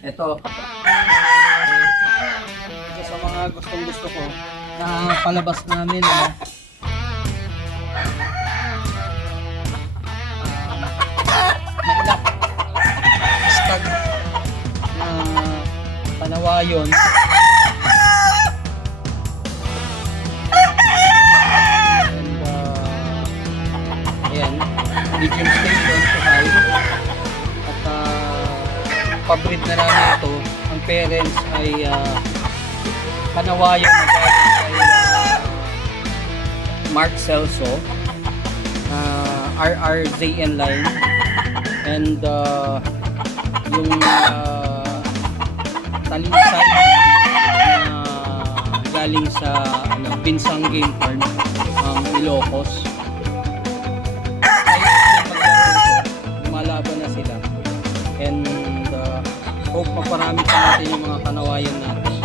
Ito. Isa sa mga gustong gusto ko na palabas namin. Mailak. Stag na panawayon. And ayan, medium station to high. At pabreed na namin ito. Ang parents ay panawayon na galing kay Mark Celso, RRZN line, and yung talisay na galing sa Binsang Game Farm, Ilocos. Lumalaban na sila, and hope maparami pa natin yung mga kanawayan natin.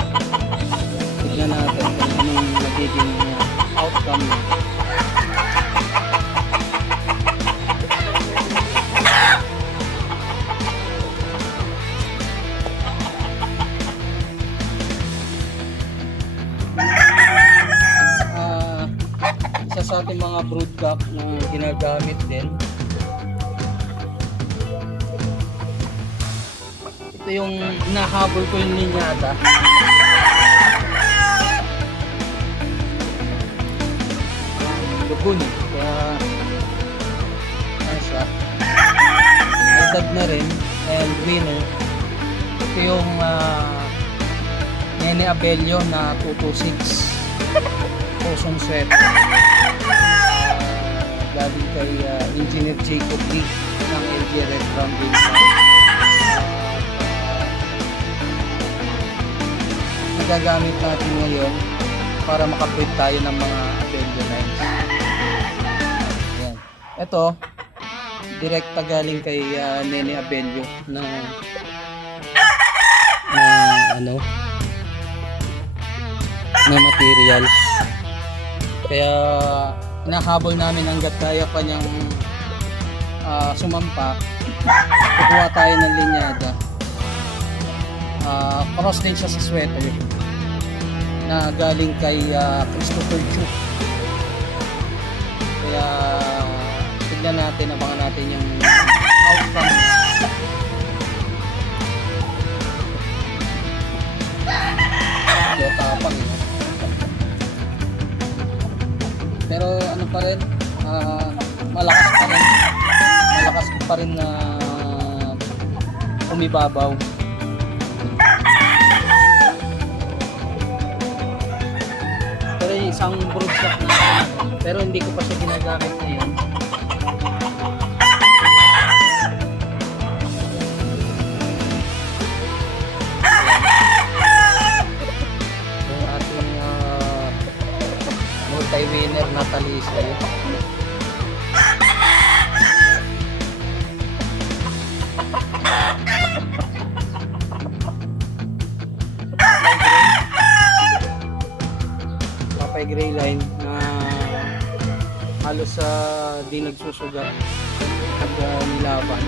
Tignan natin kung anong magiging outcome. Isa sa ating mga broodcock na ginagamit din, ito yung nahabol ko yung linyata. Lugun, kaya ano siya, edad na rin, and winner. Ito yung Nene Abelio na 226 pusong set, galing kay Engineer Jacob Lee ng LG Red Drum Game. Nagagamit natin ngayon para makabreed tayo ng mga Abelio lines. Ayan. Ito, direkta galing kay Nene Abelio na material. Kaya hinahabol namin hanggat kaya pa niyang sumampa. Kukuha tayo ng linyada. Cross din siya sa sweater na galing kay Christopher Chu. Kaya tignan natin, abangan natin yung outcome. Tapang yun. Pero ano pa rin, malakas pa rin na umibabaw. Pero yung isang broodcock na, pero hindi ko pa siya ginagamit ngayon. Yung ating multi-winner na talisay. Gray line na halos di nagsusugat at nilaban.